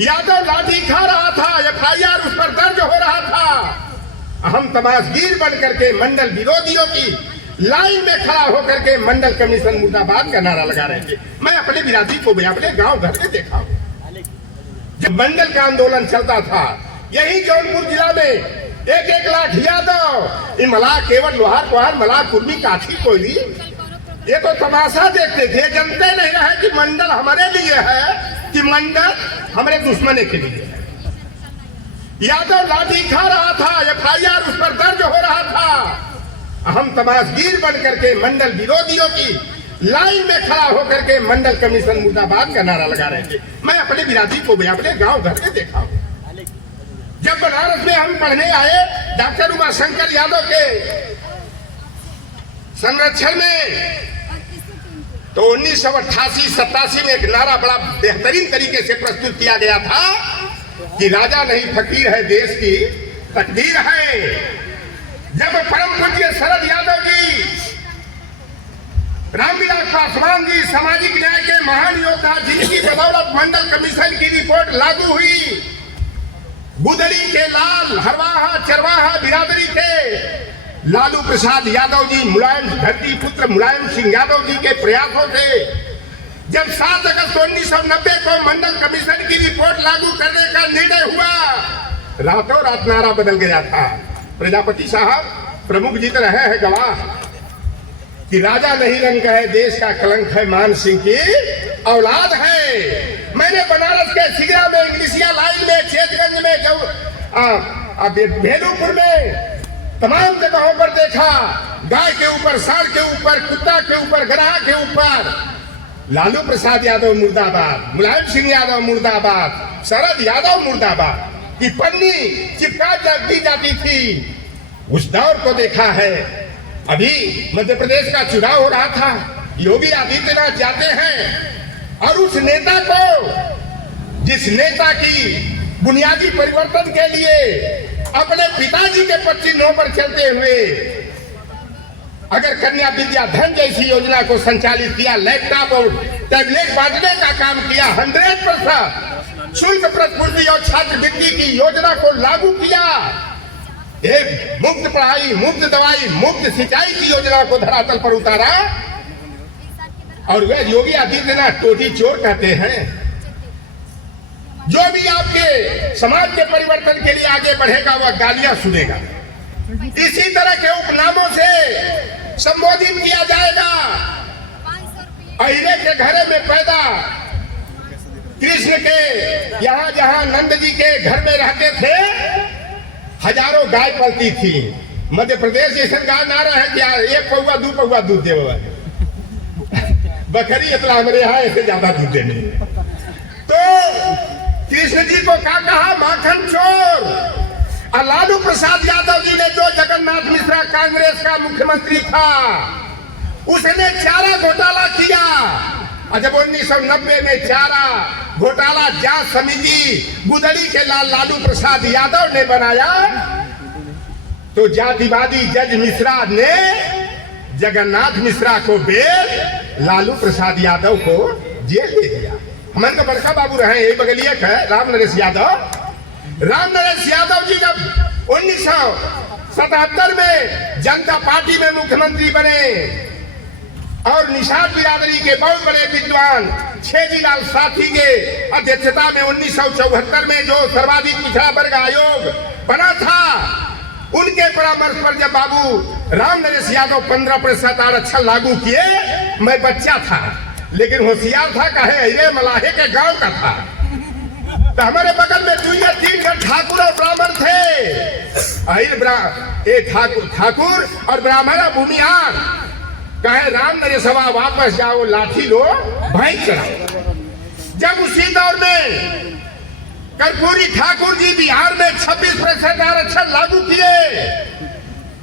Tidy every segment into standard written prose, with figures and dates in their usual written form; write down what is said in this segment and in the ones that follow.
यादव लाठी खा रहा था, एफआईआर उस पर दर्ज हो रहा था। हम तमाशगीर बन करके मंडल विरोधियों की लाइन में खड़ा होकर के मंडल कमीशन मुर्दाबाद का नारा लगा रहे थे। मैं अपने बिरादरी को मैं अपने गांव घर में देखा हूँ। जब मंडल का आंदोलन चलता था, यही जौनपुर जिला में 1-1 लाख यादव, मला केवल लोहार कुहार, मला कुर्मी काठी कोयली, ये तो तमाशा देखते थे। जानते नहीं रहे कि मंडल हमारे लिए है कि मंडल हमारे दुश्मन के लिए है। यादव लाठी खा रहा था, एफआईआर उस पर दर्ज हो रहा था। हम तमाशगीर बन करके मंडल विरोधियों की लाइन में खड़ा होकर के मंडल कमीशन मुर्दाबाद का नारा लगा रहे थे। मैं अपने बिरादरी को मैं अपने गांव घर में देखा हूँ। जब बनारस में हम पढ़ने आए डॉक्टर उमाशंकर यादव के संरक्षण में, तो 1988-87 में एक नारा बड़ा बेहतरीन तरीके से प्रस्तुत किया गया था कि राजा नहीं फकीर है देश की तकदीर है। जब परम पूज्य शरद यादव जी, रामविलास पासवान जी सामाजिक न्याय के महान योद्धा, जिनकी बदौलत मंडल कमीशन की रिपोर्ट लागू हुई, गुदड़ी के लाल हरवाहा चरवाहा बिरादरी के लालू प्रसाद यादव जी, मुलायम धरती पुत्र मुलायम सिंह यादव जी के प्रयासों से जब 7 अगस्त 1990 को मंडल कमीशन की रिपोर्ट लागू करने का निर्णय हुआ, रातों रात नारा बदल गया था। प्रजापति साहब प्रमुख जी रहे हैं गवाह कि राजा नहीं रंग है देश का कलंक है, मान सिंह की औलाद है। मैंने बनारस के सिगरा में, इंग्लिशिया लाइन में, चेतगंज में, भेलूपुर में, तमाम जगहों पर देखा, गाय के ऊपर, सांड के ऊपर, कुत्ता के ऊपर, गधा के ऊपर लालू प्रसाद यादव मुर्दाबाद, मुलायम सिंह यादव मुर्दाबाद, शरद यादव मुर्दाबाद की पन्नी चिपका दी जाती थी। उस दौर को देखा है। अभी मध्य प्रदेश का चुनाव हो रहा था, योगी आदित्यनाथ जाते हैं और उस नेता को, जिस नेता की बुनियादी परिवर्तन के लिए अपने पिताजी के 25 पर चलते हुए अगर कन्या विद्या धन जैसी योजना को संचालित किया, लैपटॉप और टैबलेट बांटने का काम किया, 100% शुल्क प्रतिपूर्ति और छात्रवृत्ति की योजना को लागू किया, एक मुफ्त पढ़ाई, मुफ्त दवाई, मुफ्त सिंचाई की योजना को धरातल पर उतारा, और वे योगी आदित्यनाथ टोटी चोर कहते हैं। जो भी आपके समाज के परिवर्तन के लिए आगे बढ़ेगा वह गालियां सुनेगा। इसी तरह के उपनामों से संबोधित किया जाएगा। अहिरे के घरे में पैदा कृष्ण के यहाँ जहाँ नंद जी के घर में रहते थे, हजारों गाय पलती थी। मध्य प्रदेश जैसे गाय ना रहे कि 1 पौवा 2 पौवा दूध देवे, बकरी इतना हमारे यहाँ ऐसे ज्यादा दूध देने। तो कृष्ण जी को क्या कहा, माखन चोर। और लालू प्रसाद यादव जी ने, जो जगन्नाथ मिश्रा कांग्रेस का मुख्यमंत्री था, उसने चारा घोटाला किया। और जब 1990 में चारा घोटाला जांच समिति गुदड़ी के लालू प्रसाद यादव ने बनाया, तो जातिवादी जज मिश्रा ने जगन्नाथ मिश्रा को बेल, लालू प्रसाद यादव को जेल दे दिया। हमारे तो बड़का बाबू रहे, यही बगलिए है राम नरेश यादव। राम नरेश यादव जी जब 1977 में जनता पार्टी में मुख्यमंत्री बने और निषाद बिरादरी के बहुत बड़े विद्वान छेदीलाल साथी के अध्यक्षता में 1974 में जो सर्वाधिक पिछड़ा वर्ग आयोग बना था, उनके परामर्श पर जब बाबू राम नरेश यादव 15% आरक्षण लागू किए, मैं बच्चा था लेकिन होशियार था, कहे अहिरे मलाहे के गांव का था। तो हमारे बगल में 2-3 ठाकुर और ब्राह्मण थे, ठाकुर और ब्राह्मण भूमिहार, कहे राम नरेशवा वापस जाओ, लाठी लो, भैंस चढ़ाओ। जब उसी दौर में कर्पूरी ठाकुर जी बिहार में 26% आरक्षण लागू किए,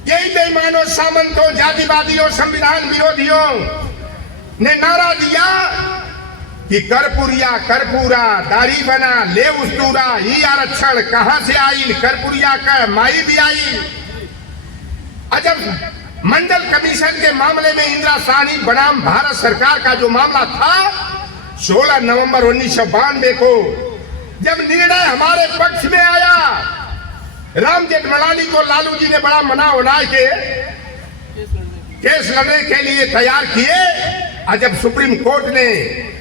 यही बेईमानों, सामंतों, जातिवादियों, संविधान विरोधियों ने नारा दिया कि कर्पूरिया कर्पूरा दाढ़ी बना ले उस्तूरा, ये आरक्षण कहां से आई, कर्पूरिया का माई भी आई। अजब मंडल कमीशन के मामले में इंदिरा साहनी बनाम भारत सरकार का जो मामला था, 16 नवंबर 1992 को जब निर्णय हमारे पक्ष में आया, राम जेठमलानी को लालू जी ने बड़ा मना उना के केस लड़ने के लिए तैयार किए। और जब सुप्रीम कोर्ट ने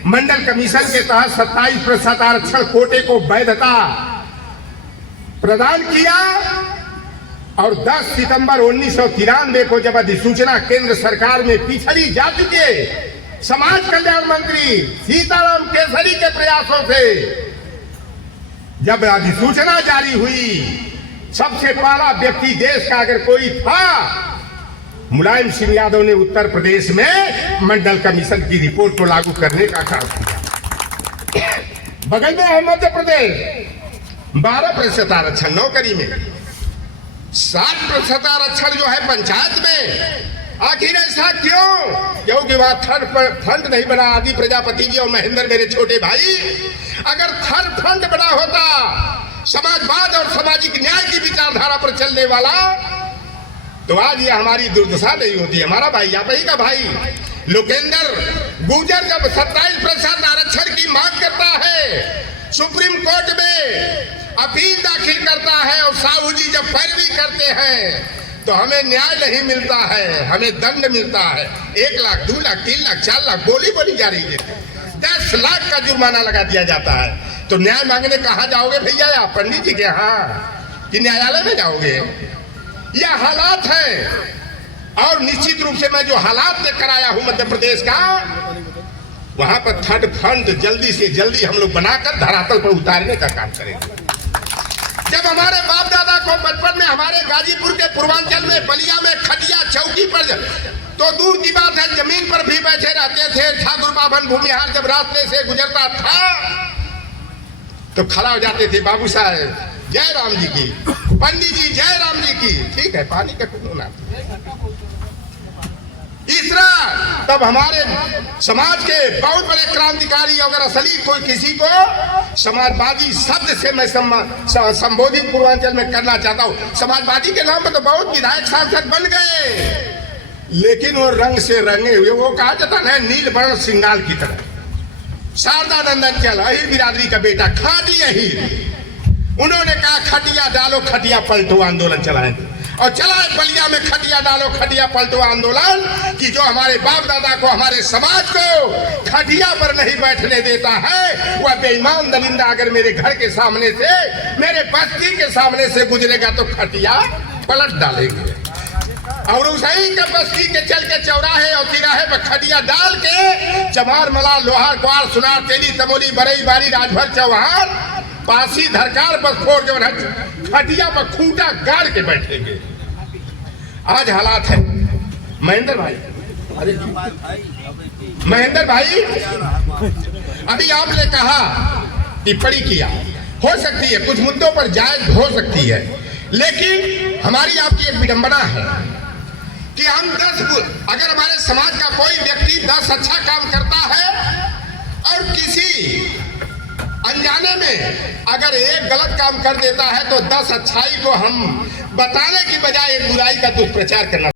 मंडल कमीशन के तहत 27% आरक्षण कोटे को वैधता प्रदान किया और 10 सितंबर 1993 को जब अधिसूचना केंद्र सरकार में पिछड़ी जाति के समाज कल्याण मंत्री सीताराम केसरी के प्रयासों से जब अधिसूचना जारी हुई, सबसे पहला व्यक्ति देश का अगर कोई था, मुलायम सिंह यादव ने उत्तर प्रदेश में मंडल कमीशन की रिपोर्ट को लागू करने का काम किया। बगल में है मध्य प्रदेश, 12% आरक्षण नौकरी में, 7% आरक्षण जो है पंचायत में। आखिर ऐसा क्यों? क्योंकि वहां थर्ड फंड नहीं बना। आदि प्रजापति जी और महेंद्र मेरे छोटे भाई, अगर थर्ड फंड बना होता, समाजवाद और सामाजिक न्याय की विचारधारा पर चलने वाला, तो आज ये हमारी दुर्दशा नहीं होती। हमारा भाई आप ही का भाई लोकेंद्र गुर्जर जब 27% आरक्षण की मांग करता है, सुप्रीम कोर्ट में अपील दाखिल करता है और साहू जी जब पैरवी करते हैं, तो हमें न्याय नहीं मिलता है, हमें दंड मिलता है। 1 लाख, 2 लाख, 3 लाख, 4 लाख बोली बोली जा रही है, 10 लाख का जुर्माना लगा दिया जाता है। तो न्याय मांगने कहाँ जाओगे भैया? आप पंडित जी के यहाँ कि न्यायालय में जाओगे? यह हालात है। और निश्चित रूप से मैं जो हालात देख कर आया हूं मध्य प्रदेश का, वहां पर थर्ड फंड जल्दी से जल्दी हम लोग बनाकर धरातल पर उतारने का काम करेंगे। जब हमारे बाप दादा को बचपन में हमारे गाजीपुर के पूर्वांचल में बलिया में खटिया चौकी पर, तो दूर की बात है जमीन पर भी बैठे रहते थे, ठाकुर बाभन भूमिहार जब रास्ते से गुजरता था तो खड़ा हो जाते थे, बाबू साहब जय राम जी की, पंडित जी जय राम जी की। ठीक है, पानी का कुछ ना। तीसरा, तब हमारे समाज के बहुत बड़े क्रांतिकारी, अगर असली कोई किसी को समाजवादी शब्द से मैं संबोधित पूर्वांचल में करना चाहता हूँ। समाजवादी के नाम पर तो बहुत विधायक सांसद बन गए, लेकिन वो रंग से रंगे हुए, वो कहा जाता है नील वर्ण सिंगाल की तरह। शारदा नंदन चल अहिर बिरादरी का बेटा, खाटी अहिर, उन्होंने कहा खटिया डालो खटिया पलटो आंदोलन चलाएं, और चलाए बलिया में खटिया डालो खटिया पलटो आंदोलन, कि जो हमारे बाप दादा को, हमारे समाज को खटिया पर नहीं बैठने देता है, वह बेईमान दरिंदा अगर मेरे घर के सामने से, मेरे बस्ती के सामने से गुजरेगा तो खटिया पलट डालेंगे। और उसी के बस्ती के चल के चौराहे और तिराहे पर खटिया डाल के चमार मलार लोहार ग्वार सुनार तेली तमोली बरई बारी राजभर चौहान पासी धरकार बसफोर जो खटिया पर खूंटा गाड़ के बैठेंगे। आज हालात है महेंद्र भाई, अरे महेंद्र भाई, अभी आपने कहा टिप्पणी किया, हो सकती है कुछ मुद्दों पर जायज हो सकती है, लेकिन हमारी आपकी एक विडंबना है कि हम 10, अगर हमारे समाज का कोई व्यक्ति 10 अच्छा काम करता है और किसी अनजाने में अगर एक गलत काम कर देता है, तो 10 अच्छाई को हम बताने की बजाय एक बुराई का दुष्प्रचार करना